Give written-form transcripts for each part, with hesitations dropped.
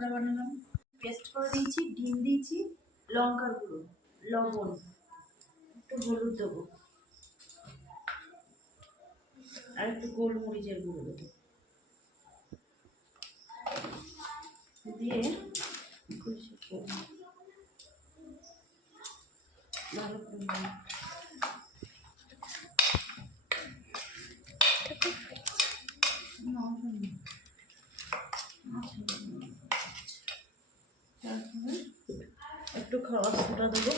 পকোড়া বানালাম। পেস্ট করে দিয়েছি, ডিম দিয়েছি, লঙ্কার গুঁড়ো, লবণ, একটু হলুদ দেবো, আর একটু গোলমরিচের গুঁড়ো দেবো, দিয়ে ভালো করে তারপরে একটু খাওয়ার সোডা দেবো,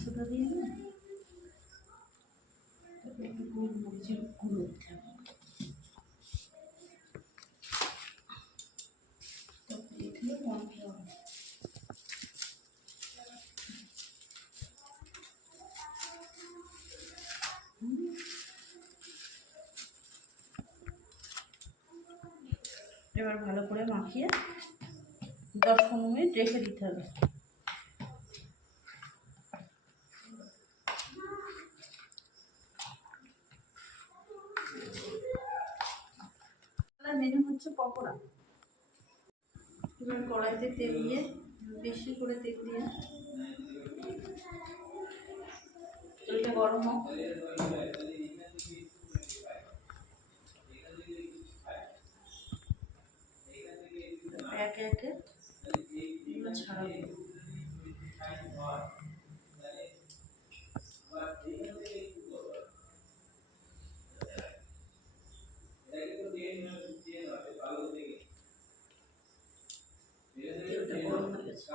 সোডা দিয়ে তারপরে একটু গোলমরিচের গুঁড়ো দিতে হবে, তারপরে এখানে কর্নফ্লাওয়ার, এবার ভালো করে মাখিয়ে 10-15 মিনিট রেখে দিতে হবে। মেনু হচ্ছে পকোড়া। এবার কড়াইতে তেল দিয়ে, বেশি করে তেল দিয়ে, তেলটা গরম হোক, একে একে এগুলো ছাড়াবো। তেলটা গরম হয়ে গেছে,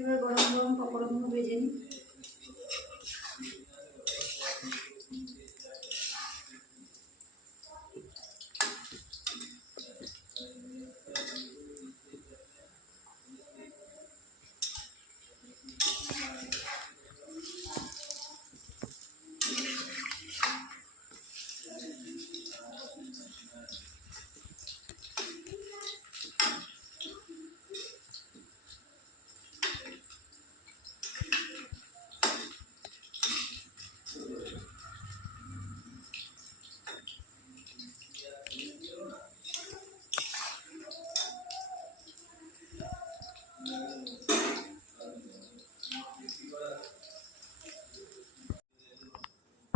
এবার গরম গরম পকোড়াগুলো ভেজে নিই।